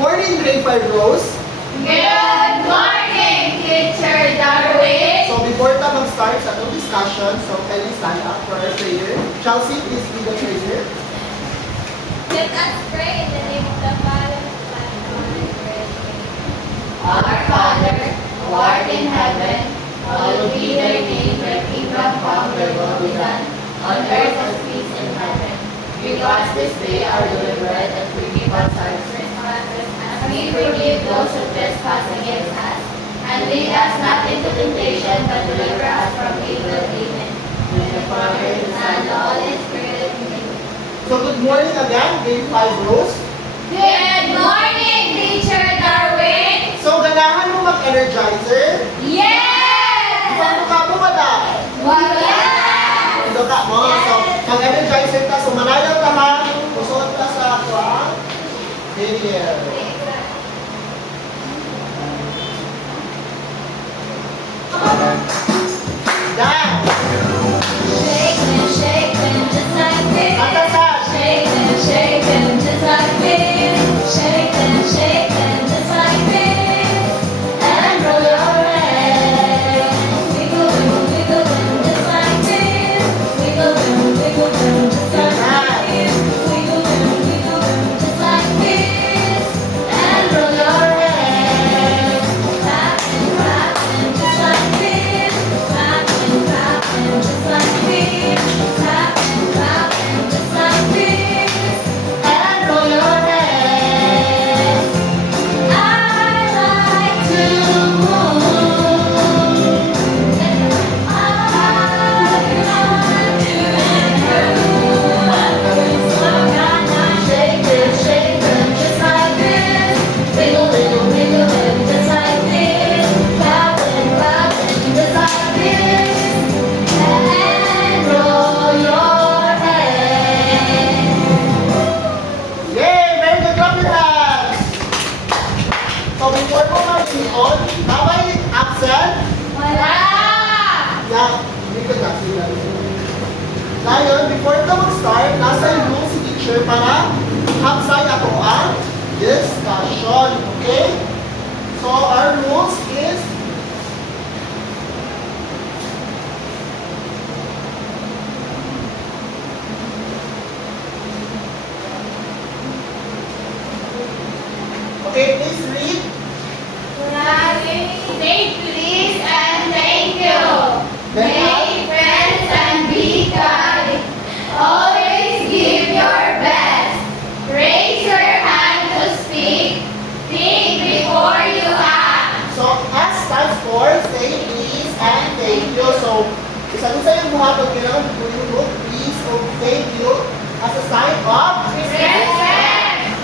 morning, grade 5 Rose. Good morning, Teacher Darwin. So before tayo mag-start sa atong discussion, so kindly stand up for our prayer. Chelsea, please lead the prayer. Let us pray in the name of the Father, and the Son, and the Holy Spirit. Our Father, who art in heaven, hallowed be thy name, thy kingdom come, thy will be done, on earth as it is in heaven. Give us this day our daily bread, and forgive us our trespasses, as we forgive those who trespass against us. And lead us not into temptation, but deliver us from evil. Amen. In the Father, and the Son, and the Holy Spirit. Amen. So good morning again, grade 5 Rose. Good morning, Teacher Darwin. So ganahan mo mag-energizer. Yes! Paano ka mo wala? Yes! Ito ka mo. So mag-energizer ka. So manayaw ka ha. Musuot ka sa ako ha. Here. Done. Shake them, just like this. Atasan. Shake them, just like this. Shake them, just like this. And roll your head. Wiggle them, just like this. Wiggle them, just like this. Wiggle them, just like this. And roll your head. Clap and just like this. Clap and just like this. Clap and just like this. And roll your head. I like to move. Shake them, just like this. Wiggle them, just like this. Clap and just like this. And roll your head. Yay! Very good. Clap your hands. So before mo mag-on, naway absent. Wala! Yeah, hindi ka kasi lang. Ngayon, before ka mag-start, nasa yung si teacher para hapsay ako ang discussion. Okay? So, our rules is okay, please read. Say please and thank you. Make friends and be kind. Always give your best. Raise your hand to speak. Think before you act. So, S stands for say please and thank you. So, isa yung buhatod kailangan look please or thank you as a sign of Respect.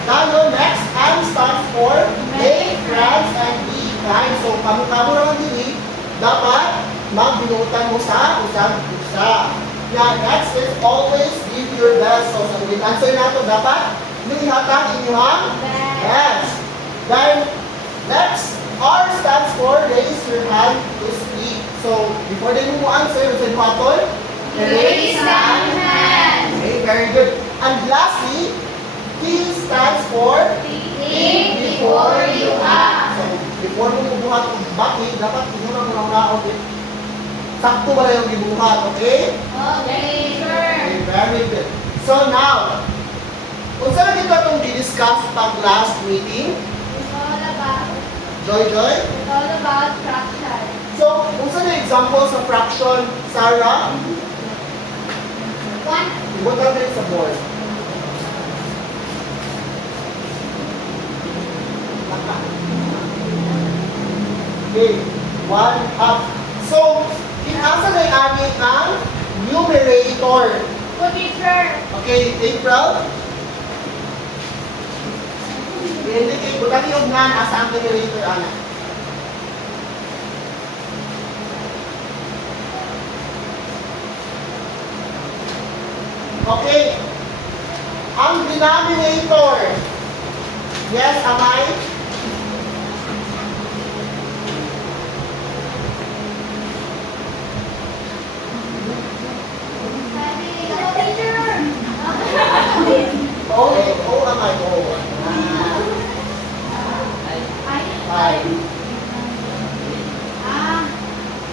Now, next, M stands for make friends and be kind. So, kamu-kamu naman din dapat magbinutan mo sa usang usa. Yeah, next is always give your best. So, sa answer na ito, dapat ihatag inyong best. Then, next, R stands for raise your hand to speak. So, before they mo answer, sa patol, Raise your hand. Okay, very good. And lastly, T stands for Think before you act. So, before mo bubuhat ng bakit, dapat tinuna mo ng naon. Sakto ba na yung gibuhat, okay? Okay, sir. Okay, very good. So now, kung saan natin itong di-discuss pag last meeting, It's all about fraction. So, kung saan yung example sa fraction, Sarah, One. ibutan din sa board. Okay, 1/2. So, inasa na yung aming ang numerator. Good teacher. Okay, April? I-indicate, butan yung nga nasa ang numerator, anak. Okay. Ang denominator. Yes, amay? Teacher. Oh, am I? Oh.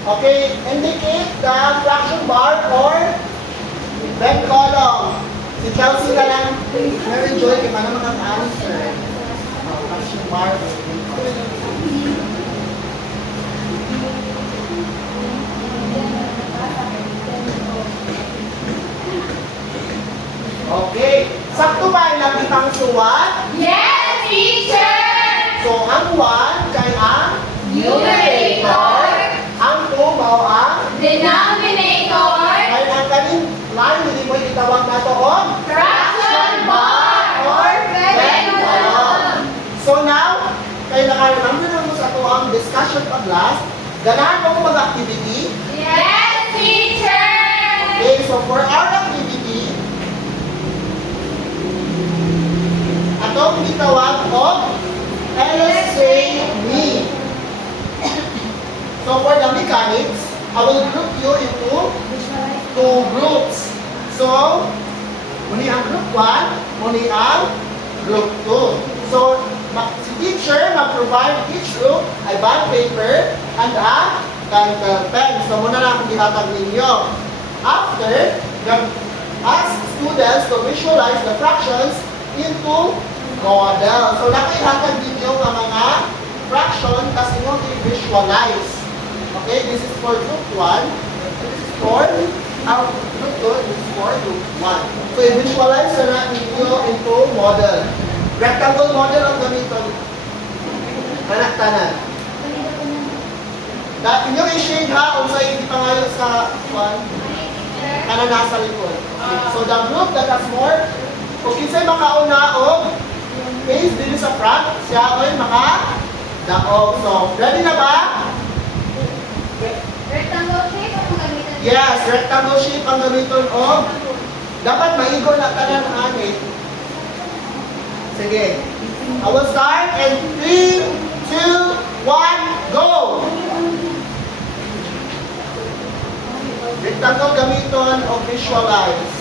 Okay, indicate the fraction bar or red column. Si Chelsea na lang. Mary Joy, kaya ka na makaka-answer. Fraction bar or red column. Okay. Sakto ba ang nakitang suwat? Yes, teacher! So, ang 1 kay ang Numerator. Ang 2 mao ang Denominator. kay ang kaning line hindi mo itawag na to on Fraction bar. or Red column. So now, kay naka-remember na mo sa to ang discussion pag last, ganahan mo ko mag-activity. Yes, teacher! Okay, so for our activity, atong gitawag og illustrate me. So for the mechanics, I will group you into 2 groups. So, muni ang group 1, muni ang group 2. So, si teacher mag-provide each group a bond paper and a candle pen. So, muna lang akong gihatag ninyo. After, ask students to visualize the fractions into model. So, nakihatag ninyo ang mga fraction kasi mo i-visualize. Okay, this is for group 1. This is for our group 2. This is for group 1. So, i-visualize na ninyo into model. Rectangle model ang gamiton. Anak-tanan. Dahil inyong i-shade ha, kung sa hindi pa ngayon sa 1, kana nasa likod. So, the group that has more, kung kinsay makauna o face dito sa front, siya ay maka-daog. So, ready na ba? Rectangle shape ang gamitin. Yes, rectangle shape ang gamiton o dapat maigo na tanan ang hangin. Sige. I will start in 3, 2, 1, go! Rectangle gamiton o visualize.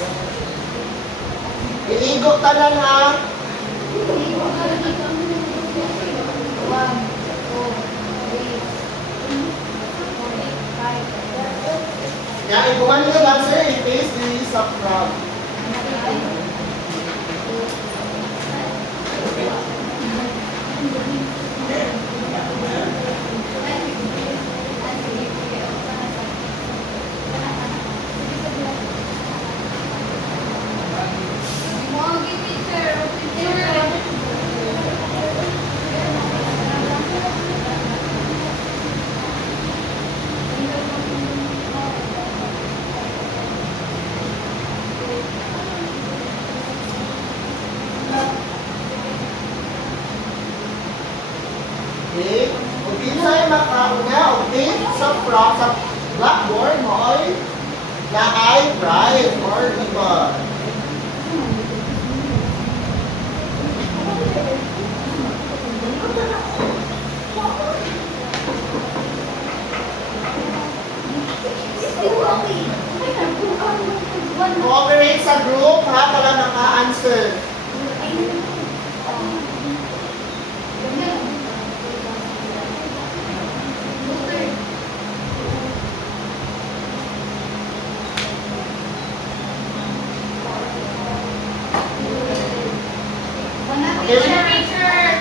Iigo tanan ha. Yan, iguman nyo lang sir, i-face diri sa front. Okay? Kung kinsay makauna, okay, sa front, sa blackboard mo ay na-eye bright or ribbon. Cooperate sa group ha, para naka-answer. Okay, group 2 is face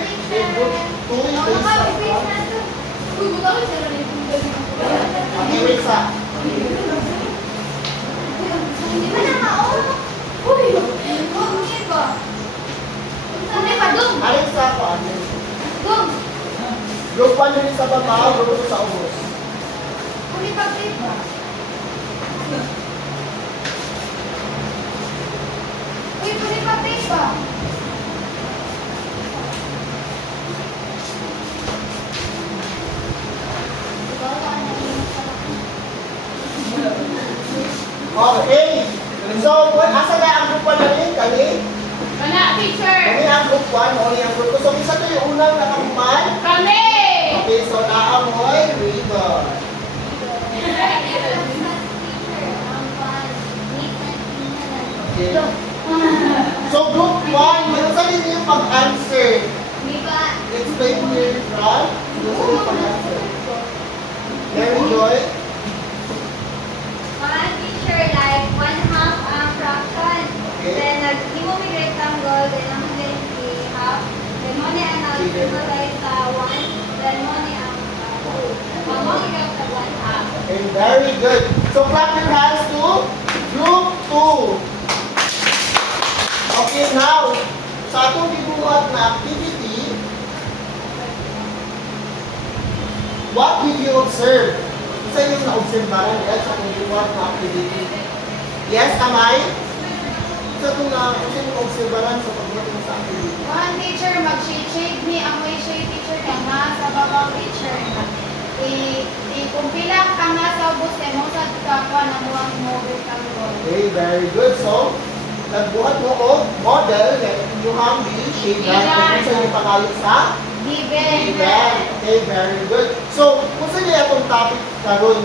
sa front. Okay, wait sa. Alin sa ako, alin. Group 1 din sa baba, group 2 sa ubos. Okay. So, asa na ang group 1 na rin? Kani? Kani ang group 1, only ang group 2. So, isa to yung unang nakakuman. Okay, so naamoy ribbon. Okay. So, group 1, meron sa rin yung pag-answer. Explain to your front. Gusto yung pag-answer. Mary Joy. Multiply sa 1, then money ang 2. Mamaki ka sa 1 half. Okay, very good. So clap your hands to group 2. Okay, now, sa atong gibuhat na activity, what did you observe? Isa yung na-obserbahan yan sa atong gibuhat na activity. Yes, Amay? Isa itong isa yung obserbahan sa pagbuhat mo sa activity. One teacher mag-shade me, ang may shade teacher ka nga sa babaw teacher. Kumpila ka nga sa ubos kay mo sa kakwa na mo ang mobile control. Okay, very good. So, nagbuhat mo og model na inyong shade na kung sa yung pangalit sa Given. Okay, very good. So, kung saan niya itong topic karon,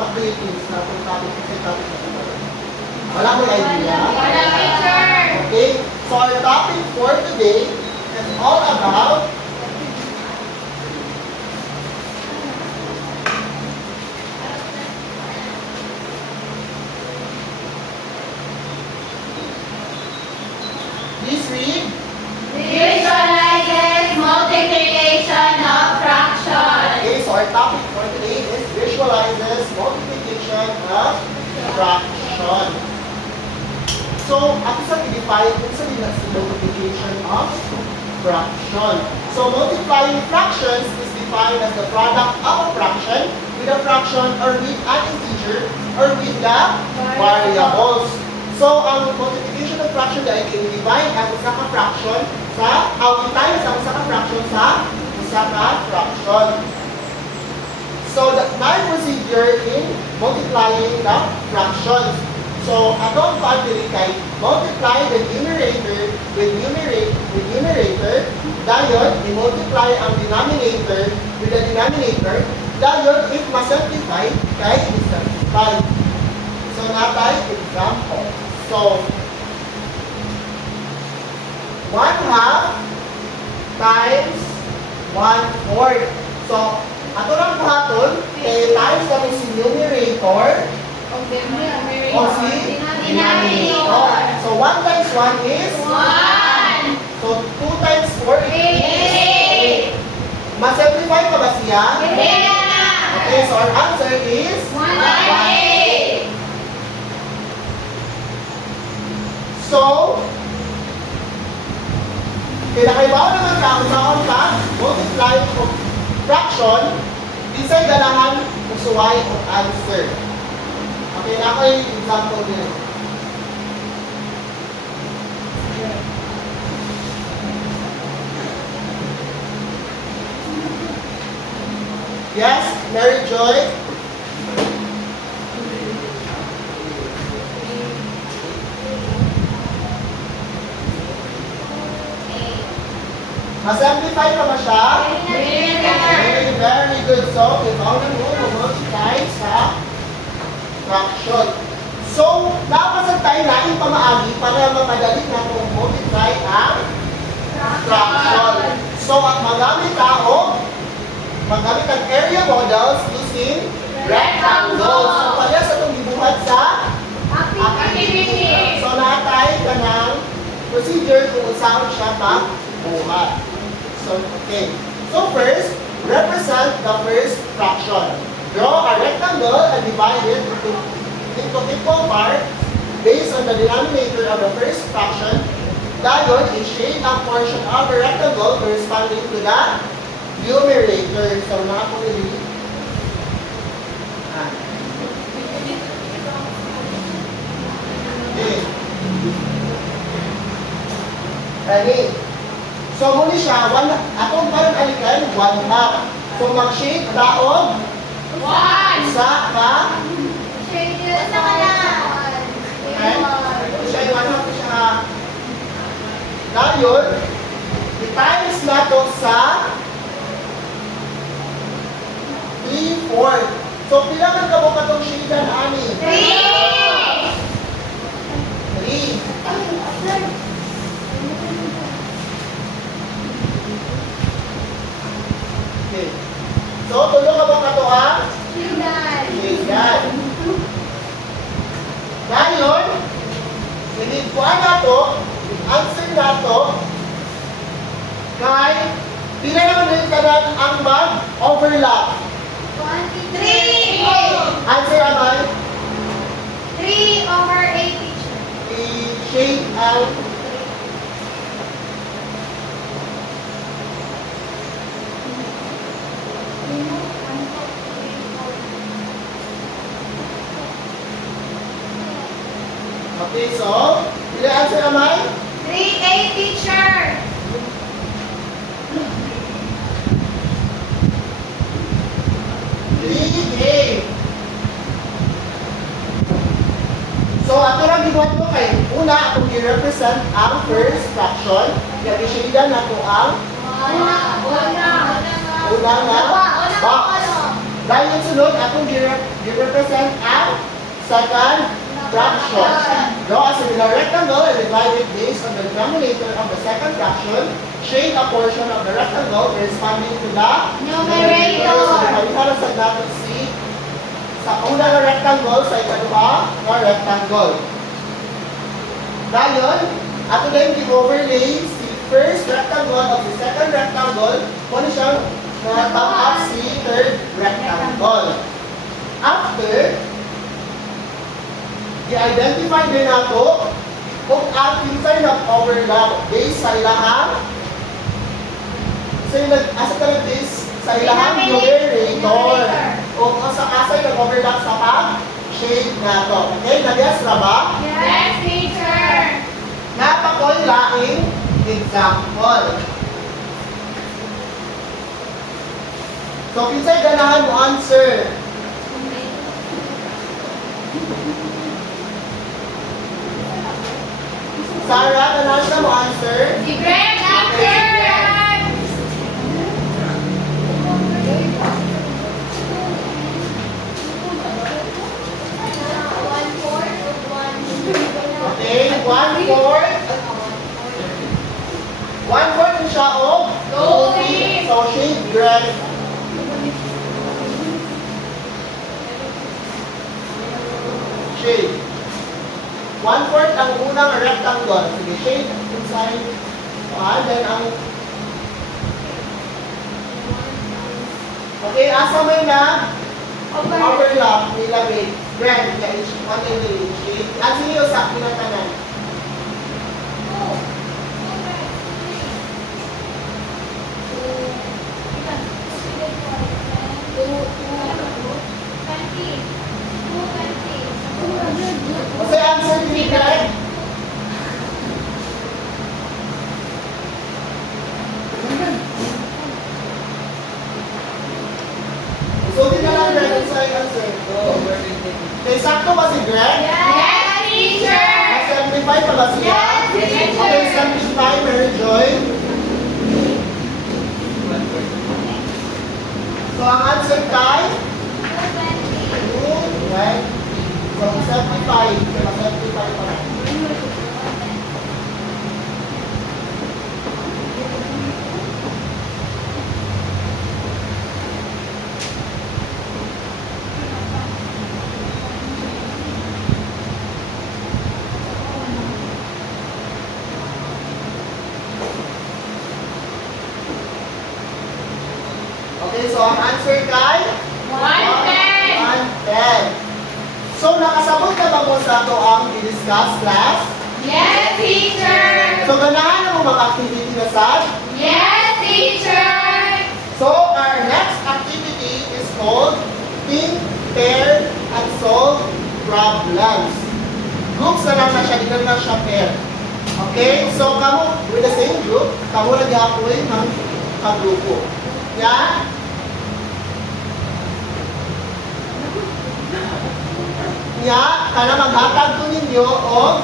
what do you think na itong topic? Kung saan topic na karon? Wala mo idea? Wala teacher. Okay, so our topic for today is all about please read. Visualizes multiplication of fractions. Okay, so our topic for today is visualizes multiplication of fraction. So, ako sa i-define kung sa multiplication of fraction. So, multiplying fractions is defined as the product of a fraction with a fraction or with an integer or with the variables. So, ang multiplication of fraction dahil i-divide ang isa ka fraction sa, times ang isa ka fraction sa isa ka fraction. So, the my procedure in multiplying the fractions. So, atong pagdili kay multiply the numerator with numerator, dayon i-multiply ang denominator with the denominator, dayon if ma-simplify kay i-simplify. So, natay example. So, 1/2 times 1/4. So, ato lang buhaton, kay times kami si numerator o si denominator. So, 1 times 1 is 1. So, 2 times 4 is 8. Ma-simplify pa ba siya? Okay, so our answer is 1/8. So, kinakaibaw naman ka ang saon ka, multiply of fraction, isa'y ganahan usuway o answer. Okay, na ako yung example nyo. Yes, Mary Joy? Ma-simplify pa ba siya? Very, very good. So, ibaw na mo, multiply sa fraction. So, napasag tayo natin pamaagi para mapadali na kung multiply ang fraction. So, at magamit ang area models using rectangles. So, pala sa itong gibuhat sa activity. So, natay ka ng procedure kung saan siya buhat. So, okay. So, first, represent the first fraction. Draw a rectangle and divide it into equal parts based on the denominator of the first fraction. Dayon, i-shade ang portion of the rectangle corresponding to the numerator. So, nakapulili. Okay. Ready? So, muli siya, atong parang alikan, 1/2. So, mag-shade daon sa ka. Siya yung 1/2 siya. Dayon, i-times nato sa 3/4. So, pila man ka mo katong shade na ani? 3. Okay. So, tulong ka ba kato ha? Yan. Ngayon, sinidpuan na to, answer na to, kay Pila naman din tanan ang mag-overlap. 3. Answer naman, 3/8, teacher. i-shade out. Okay, so, pila answer naman? 3/8, teacher. 3A. So, ato lang gibuhat ko kay una akong i-represent ang first fraction. Kaya i-shadean na ko ang una nga box. Dahil yung sunod, akong i-represent ang second fraction. Draw a similar rectangle and divide it based on the denominator of the second fraction. Shade a portion of the rectangle corresponding to the Numerator. So, para sa natin si sa una na rectangle sa ikaduha na rectangle. Dayon, ato din i-overlay si first rectangle of the second rectangle kung ano siyang natang up si third rectangle. After, i-identify din nato kung ang pinsay nag-overlap based sa ilahang sa ilahang numerator. O sa kasay nag-overlap sa pag-shade na to. Okay, nag-yes na ba? Yes, teacher. Napakoy laing example. So, pinsay ganahan mo answer. Sarah, ganahan na mo answer. Si Greg, teacher. Okay, 1/4. 1/4 na siya o? Goldie. So, shade red. Shade. 1/4 ang unang rectangle. Sige, shade inside. Then ang... Okay, asa may na overlap nilagay. Red, na each one in the shade. At sino sa pinatanan? What's the answer to be correct? So, di na lang Greg sa answer. Okay, sakto ba si Greg? Yes, teacher. Simplify pa ba siya? Yes, teacher. Okay, simplify, Mary Joy. So, ang answer kay? Right? So, simplify. So, simplify pa lang. Okay, so ang answer kay? 110. So, nakasabot na ba mo sa ito ang i-discuss, class? Yes, teacher. So, ganahan na mo mag-activity na sad? Yes, teacher. So, our next activity is called Think, Pair, and Solve Problems. Groups na lang na siya, hindi na siya pair. Okay? So, kamo, with the same group, kamo nag-apoy ng kagrupo. Yan? Nya, kana maghatag ko ninyo o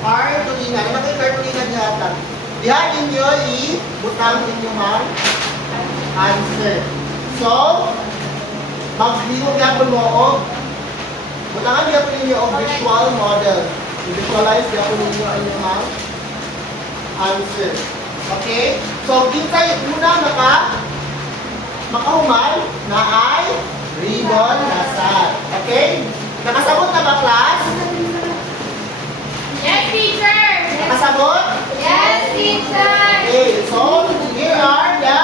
cartolina. Ano kayo cartolina nihatag? Diha ninyo i-butang ninyo ang answer. So, maglihog yapon mo o butangan yapon ninyo o visual model. I-visualize yapon ninyo ang inyong answer. Okay? So, kita una makahuman na ay ribbon na sad. Okay? Nakasabot na ba, class? Yes, teacher. Nakasabot? Yes, teacher. Okay, so here are the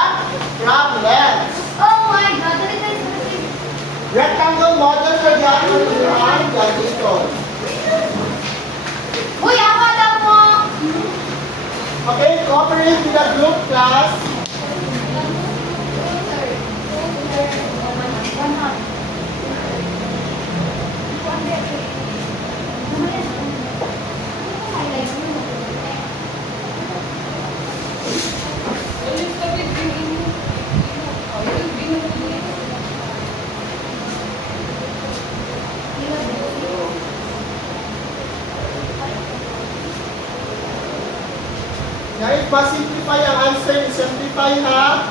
the group class. Guys, ma-simplify ang answer. Simplify ha.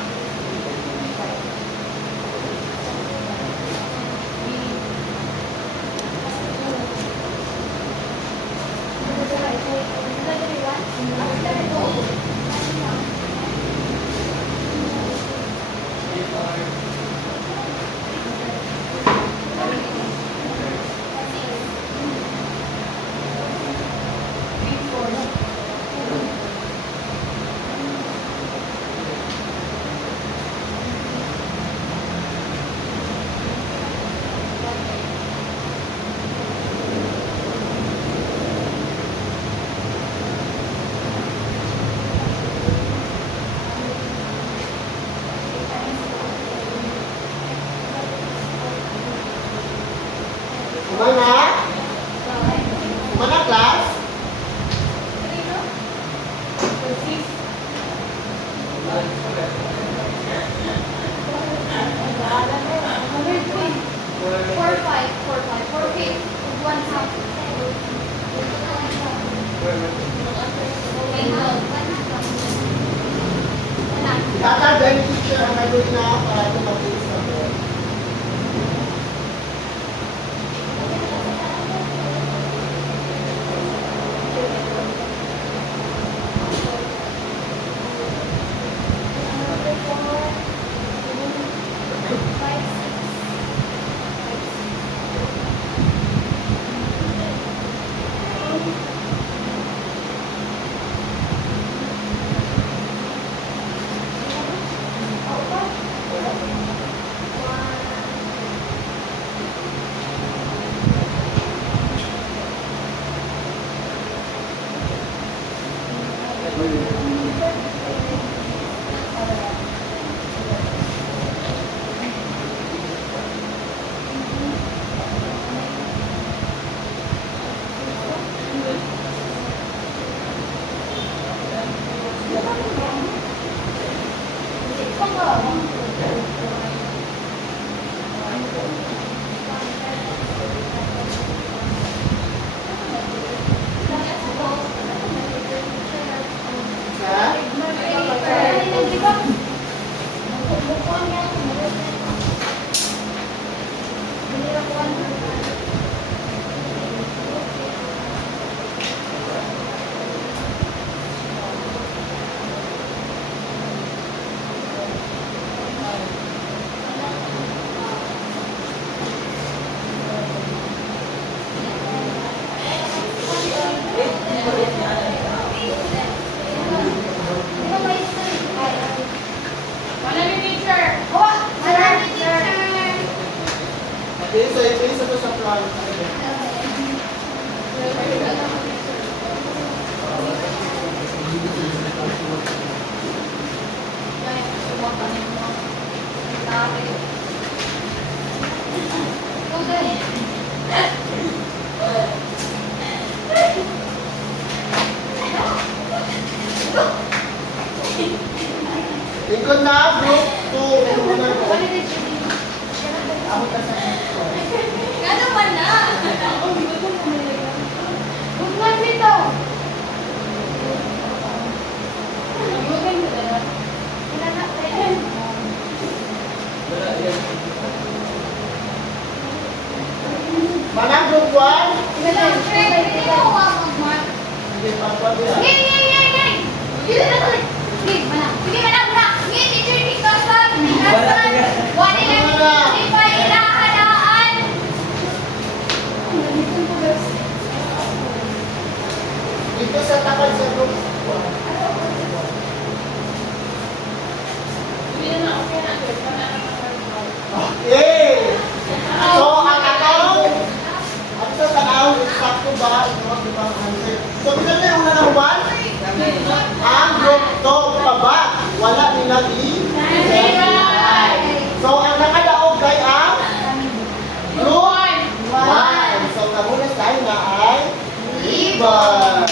Mana? Mana class? Kata dari teacher ang gagawin na para ito mag-iis na po. Isa to sa plan. Ikot na, group 2. Ako ka sa Ano man na? Huwag nito. Mana group 1? Hindi pa pa din. Dito sa tapat sa group 1. Okay. So, ang account, ang sa tanaw, sakto ba? Ito ang answer. So, kita na yung una ng 1? Ang group 2, pa ba? ilang So, ang nakadaog kay ang group 1. So, kamuna tayo na ay ribbon.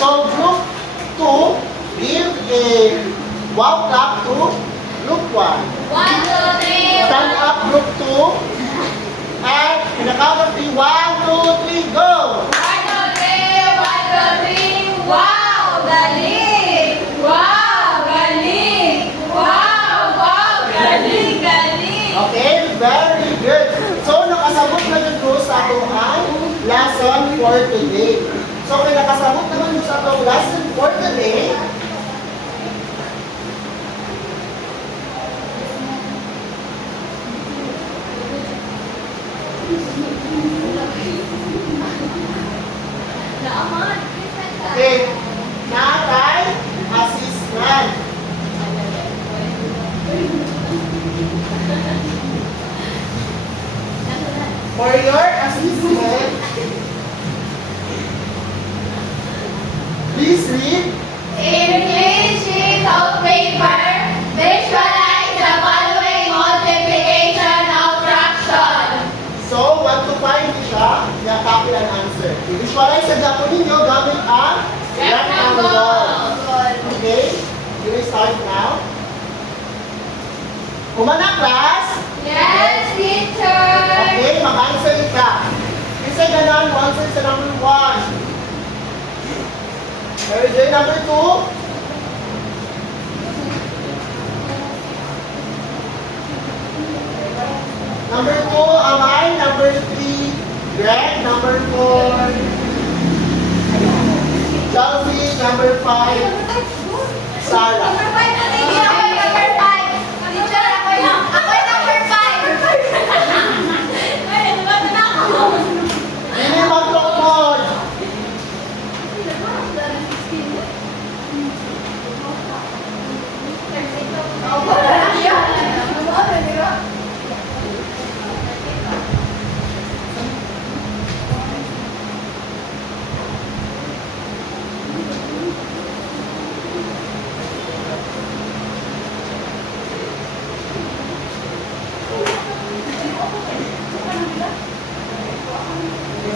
So, group 2, give a wow clap to group 1. 1, 2, 3, Stand up, group 2. And in the count of 3, 1, 2, 3, go! 1, 2, 3, 1, 2, 3. Wow! Galing! Wow! Galing! Wow! Wow! Galing! Galing! Okay, very good. So, nakasabot na yun po sa atong lesson for today. So, kung nakasabot naman yun sa atong lesson for today, Naaman! okay, natay assistant. For your assessment, please read. In each sheet of paper, visualize the following multiplication of fraction. So, what to find siya, i-copy ang answer. I-visualize sa gapo ninyo gamit ang rectangle. Okay? You will start now. Kumana, class? Yes, teacher. Okay, mag-answer ka. Kasi ganon, mo answer sa number 1. Very good. Number 2. Number 2, Amay. Number 3, Greg. Number 4, Chelsea. Number 5, Sarah. Number 5 na din. Ako yung number 5. Teacher, ako yung number 5. Ay, naman na ako. Hindi mag-tukod.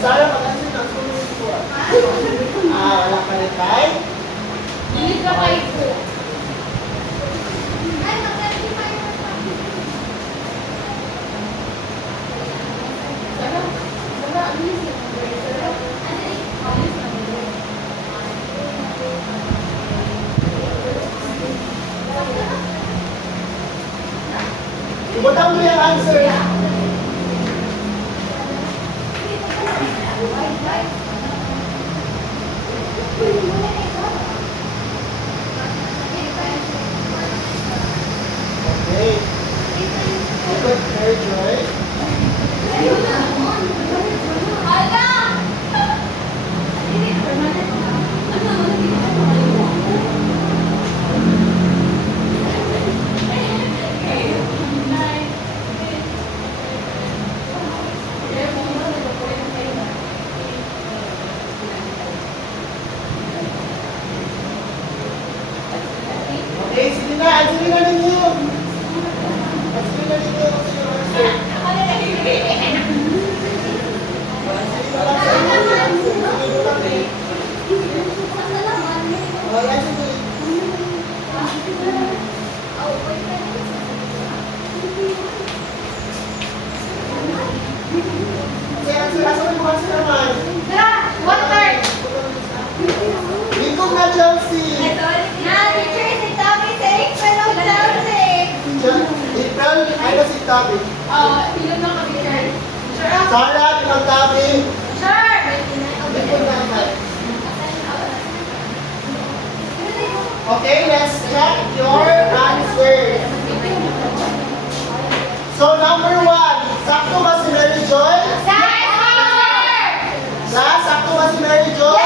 Sarah, mag-answer ng sunod ko. Wala ka rin tayo. Hindi ka kayo po. Ibutang mo yung answer. Okay. Good, very good. Okay, sige na. Answer na ninyo. Answer na ninyo. Sige na answer. Sige na lang sa inyo. Sige na lang eh. Okay, answer na. Sige, answer. Asa mo yung answer naman? Lingkod na, Chelsea. April, ano si Tabi? Sarah, pinang Tabi. Lingkod na naman. Okay, let's check your answers. So, number 1, sakto ba si Mary Joy? Sakto ba si Mary Joy?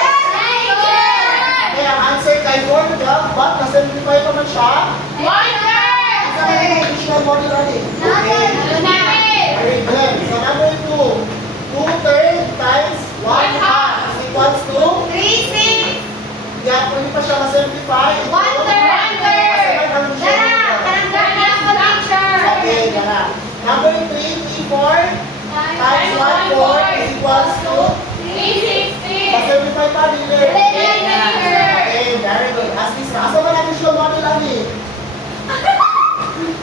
Okay, ang answer kay 4, but na-simplify pa man siya. Isa na yung additional model running. Okay. Very good. So, number 2, 2/3 times 1/2 is equals to? Yeah, pwede pa siya ma-simplify. 1/3. Kasi may Number 3, T4 times 1/4 is equals to. 360. Pa-simplify pa rin eh. Okay, very good. As this, asa ba natin siya model ani?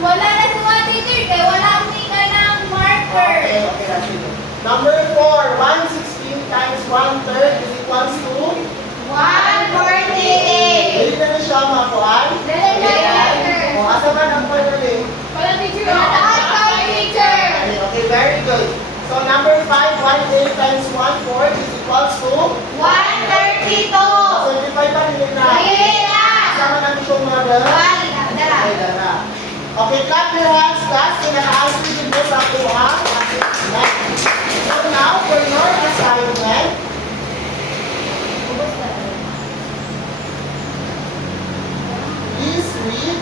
Wala na si mga teacher kaya wala akong ika ng marker. Okay, that's it. Number 4, 116 times 1/3 is equals to. 148. Dili na rin siya makuhaan. O, asa ba ang pwede? Wala teacher. Wala teacher. Okay, very good. So number 5, 1/8 times 1/4 is equals to. 132. Simplify pa rin na. Sama natin siyang model. Okay, dara. Okay, clap your hands, class. Pinaka-answer din mo sa kuha. So now, for your assignment, please read.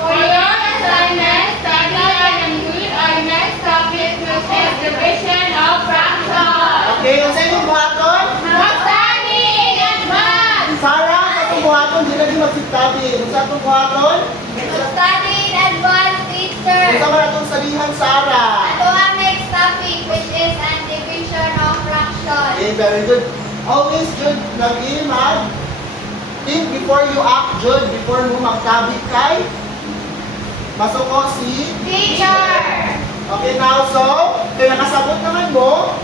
For your assignment, study and read our next topic, which is division of fractions. Okay, kung sa inyong buhaton, Study in advance. Sarah, sa itong buhaton, di lagi magsitabi. Kung sa itong buhaton, Study in advance, teacher. kung sa mga itong salihan, Sarah. Ito ang next topic, which is an division of fractions. Okay, very good. Always, Jude, lagi think before you act, Jude, before mo magtabit kay masuko si. Teacher. Okay, now, so, kaya nakasabot naman mo,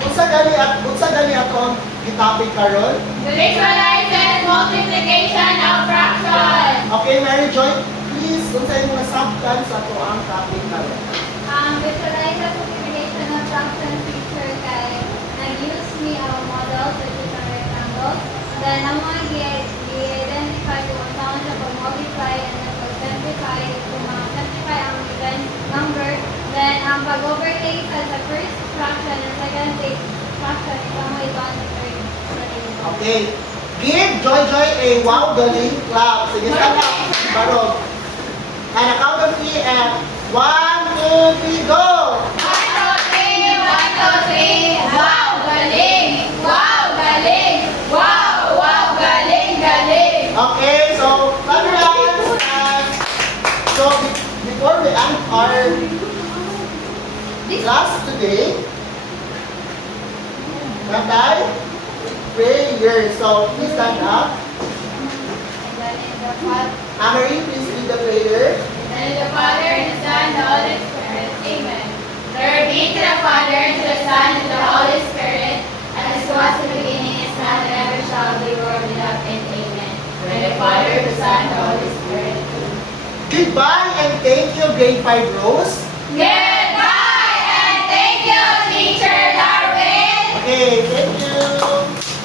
unsa gali atong gitapik karon? Visualizes multiplication of fractions. Okay, Mary Joy, please, unsa imong nasabtan sa ato ang topic karon? Visualizes multiplication of fractions, teacher, kay nag-use me our model such as a rectangle. Then, ang mga i-identify kung saan siya pag-multiply and then pag-simplify kung simplify ang given number. Then, ang pag-overtake sa first fraction and second fraction, ito mo ito ang third. Okay. Give Joy a wow galing clap. Sige, sana. Barog. And a count of 3 and 1, 2, 3, go! 1, 2, 3, 1, 2, 3. Wow, galing! Wow, galing! Wow, wow, galing, galing! Okay, so, congrats! And so, before we end our class today, natay prayer. So, please stand up. And then in the Father, Amory, please read the prayer. and in the Father, and the Son, and the Holy Spirit. Amen. Glory be to the Father, and to the Son, and to the Holy Spirit, as it was in the beginning, is now, and ever shall be, world without end. Amen. And the Father, the Son, and the Holy Spirit. Goodbye and thank you, grade 5 Rose. Goodbye, and thank you, Teacher Darwin. Okay, thank you.